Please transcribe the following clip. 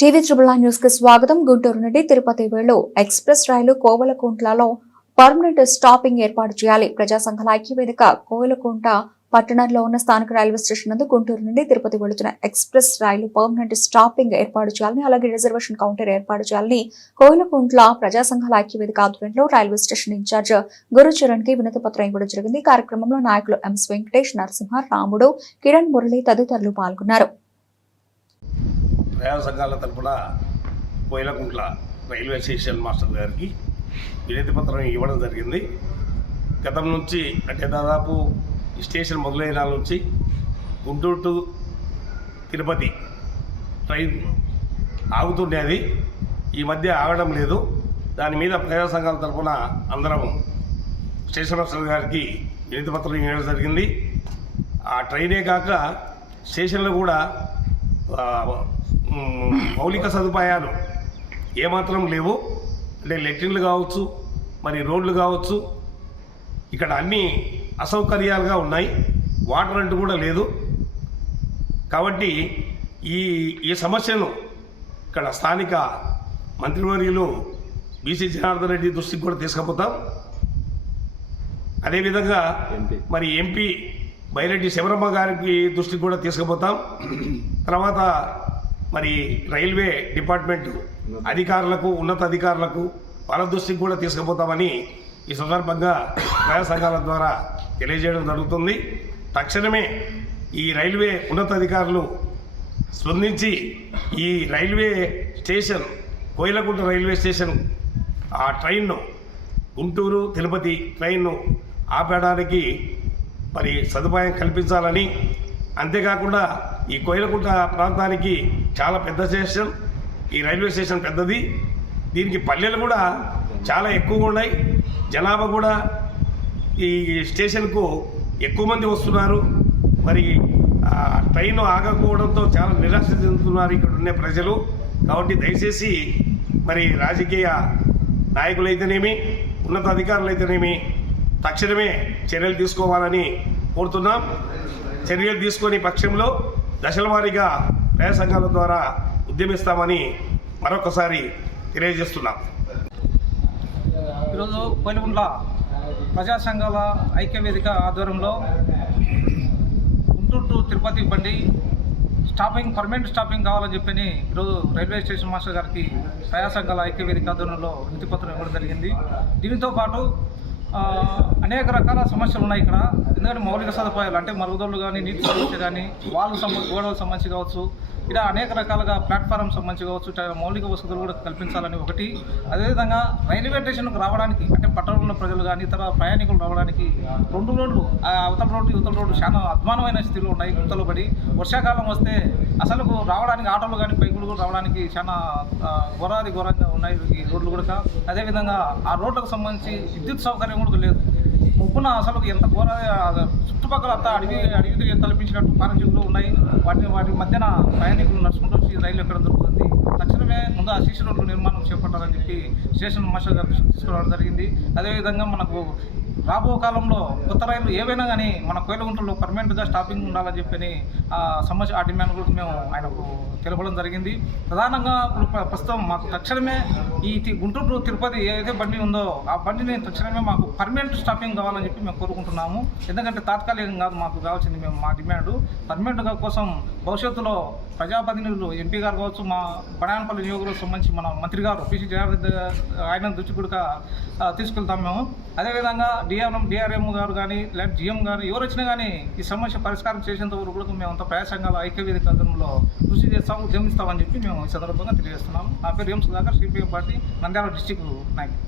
TV triple nine న్యూస్కి స్వాగతం. గుంటూరు నుండి తిరుపతి వేళు ఎక్స్ప్రెస్ రైలు కోవలకుంట్లలో పర్మనెంట్ స్టాపింగ్ ఏర్పాటు చేయాలి. ప్రజా సంఘాల ఐక్యవేదిక కోవలకుంట పట్టణంలో ఉన్న స్థానిక రైల్వే స్టేషన్ నందు గుంటూరు నుండి తిరుపతి వెళుతున్న ఎక్స్ప్రెస్ రైలు పర్మనెంట్ స్టాపింగ్ ఏర్పాటు చేయాలని అలాగే రిజర్వేషన్ కౌంటర్ ఏర్పాటు చేయాలని కోయిలకుంట్ల ప్రజా సంఘాల ఐక్యవేదిక ఆధ్వర్యంలో రైల్వే స్టేషన్ ఇన్ఛార్జ్ గురుచరణ్కి వినతి పత్రం ఇవ్వడం జరిగింది. కార్యక్రమంలో నాయకులు ఎంఎస్ వెంకటేష్ నరసింహ రాముడు కిరణ్ మురళి తదితరులు పాల్గొన్నారు. ప్రయాణ సంఘాల తరపున కోయిలకుంట్ల రైల్వే స్టేషన్ మాస్టర్ గారికి వినతి పత్రం ఇవ్వడం జరిగింది. గతం నుంచి అంటే దాదాపు ఈ స్టేషన్ మొదలైన నుంచి గుంటూరు టు తిరుపతి ట్రైన్ ఆగుతుండేది ఈ మధ్య ఆగడం లేదు. దాని మీద ప్రజా సంఘాల తరపున అందరం స్టేషన్ మాస్టర్ గారికి వినతి పత్రం ఇవ్వడం జరిగింది. ఆ ట్రైనే కాక స్టేషన్లో కూడా మౌలిక సదుపాయాలు ఏమాత్రం లేవు. అంటే లెట్రిన్లు కావచ్చు మరి రోడ్లు కావచ్చు ఇక్కడ అన్నీ అసౌకర్యాలుగా ఉన్నాయి. వాటర్ అంటూ కూడా లేదు. కాబట్టి ఈ ఈ సమస్యను ఇక్కడ స్థానిక మంత్రివర్యులు బీసీ జనార్దన్ రెడ్డి దృష్టికి కూడా తీసుకుపోతాం. అదేవిధంగా మరి ఎంపీ బైరెడ్డి శివరమ్మ గారికి దృష్టికి కూడా తీసుకుపోతాం. తర్వాత మరి రైల్వే డిపార్ట్మెంట్ అధికారులకు ఉన్నత అధికారులకు వాళ్ళ దృష్టికి కూడా తీసుకుపోతామని ఈ సందర్భంగా ప్రజా సంఘాల ద్వారా తెలియజేయడం జరుగుతుంది. తక్షణమే ఈ రైల్వే ఉన్నతాధికారులు స్పందించి ఈ railway station Koilkuntla railway station ఆ ట్రైన్ను గుంటూరు తిరుపతి ట్రైన్ను ఆపేయడానికి మరి సదుపాయం కల్పించాలని అంతేకాకుండా ఈ కోయిలకుంట ప్రాంతానికి చాలా పెద్ద స్టేషన్ ఈ రైల్వే స్టేషన్ పెద్దది. దీనికి పల్లెలు కూడా చాలా ఎక్కువగా ఉన్నాయి. జనాభా కూడా ఈ స్టేషన్కు ఎక్కువ మంది వస్తున్నారు. మరి ట్రైన్ ఆగకపోవడంతో చాలా నిరాశ చెందుతున్నారు ఇక్కడ ఉండే ప్రజలు. కాబట్టి దయచేసి మరి రాజకీయ నాయకులైతేనేమి ఉన్నత అయితేనేమి తక్షణమే చర్యలు తీసుకోవాలని కోరుతున్నాం. చర్యలు తీసుకొని పక్షంలో దశల వారీగా వ్యయ సంఘాల ద్వారా ఉద్యమిస్తామని మరొకసారి తెలియజేస్తున్నాం. ఈరోజు కోలిగుండ్ల ప్రజా సంఘాల ఐక్య వేదిక ఆధ్వర్యంలో గుంటూరు టు తిరుపతి బండి స్టాపింగ్ పర్మనెంట్ స్టాపింగ్ కావాలని చెప్పని ఈరోజు రైల్వే స్టేషన్ మాస్టర్ గారికి ప్రజా సంఘాల ఐక్య వేదిక ఆధ్వర్యంలో వినతి ఇవ్వడం జరిగింది. దీనితో పాటు అనేక రకాల సమస్యలు ఉన్నాయి ఇక్కడ. ఎందుకంటే మౌలిక సదుపాయాలు అంటే మరుగుదొడ్లు కానీ నీటి సమస్య కానీ వాళ్ళు సంబంధించి గోడలకు సంబంధించి కావచ్చు ఇలా అనేక రకాలుగా ప్లాట్ఫారం సంబంధించి కావచ్చు మౌలిక వసతులు కూడా కల్పించాలని ఒకటి. అదేవిధంగా రైల్వే స్టేషన్కు రావడానికి అంటే పట్టణంలో ప్రజలు కానీ ఇతర ప్రయాణికులు రావడానికి రెండు రోడ్లు ఆ అవతల రోడ్డు యువతల రోడ్డు చాలా అధ్వానమైన స్థితిలో ఉన్నాయి గుంతలు పడి వర్షాకాలం వస్తే అసలు రావడానికి ఆటోలు కానీ బైకులు కూడా రావడానికి చాలా ఘోరాది ఘోరంగా ఉన్నాయి ఈ రోడ్లు కూడా. అదేవిధంగా ఆ రోడ్లకు సంబంధించి విద్యుత్ సౌకర్యం కూడా లేదు. ముప్పున అసలు ఎంత ఘోర చుట్టుపక్కల అంతా అడవి అడవి తలపించినట్టు పారంచులు ఉన్నాయి. వాటి వాటి మధ్యన ప్రయాణికులు నడుచుకుంటూ వచ్చి రైలు ఎక్కడ దొరుకుతుంది తక్షణమే ముందు ఆ సీసీ రోడ్లు నిర్మాణం చేపట్టాలని చెప్పి స్టేషన్ మాస్టర్ గారు తీసుకురావడం జరిగింది. అదేవిధంగా మనకు రాబో కాలంలో కొత్త రైళ్ళు ఏవైనా కానీ మన కోయలగుంటలో పర్మనెంట్గా స్టాపింగ్ ఉండాలని చెప్పని ఆ సమస్య ఆ డిమాండ్ కూడా మేము ఆయనకు తెలపడం జరిగింది. ప్రధానంగా ప్రస్తుతం మాకు తక్షణమే ఈ గుంటూరు తిరుపతి ఏదైతే బండి ఉందో ఆ బండిని తక్షణమే మాకు పర్మనెంట్ స్టాపింగ్ కావాలని చెప్పి మేము కోరుకుంటున్నాము. ఎందుకంటే తాత్కాలికం కాదు మాకు కావాల్సింది మేము మా డిమాండ్ పర్మనెంట్గా కోసం భవిష్యత్తులో ప్రజాప్రతినిధులు ఎంపీ గారు కావచ్చు మా బడాయనపల్లి నియోజకవర్గం సంబంధించి మన మంత్రి గారు పిసి జనార్దన్ ఆయన దృష్టి కూడా తీసుకెళ్తాం మేము. అదేవిధంగా డిఎం డిఆర్ఎం గారు కానీ లేదా జిఎం కానీ ఎవరు వచ్చినా కానీ ఈ సమస్య పరిష్కారం చేసేంత వరకు కూడా మేము అంత ప్రయాసంగా సంఘాల ఐక్యవేదిక కృషి చేస్తాం ఉద్యమిస్తామని చెప్పి మేము ఈ సందర్భంగా తెలియజేస్తున్నాము. నా పేరు M Sudhakar CPM party Nandyal district నాయకుడు.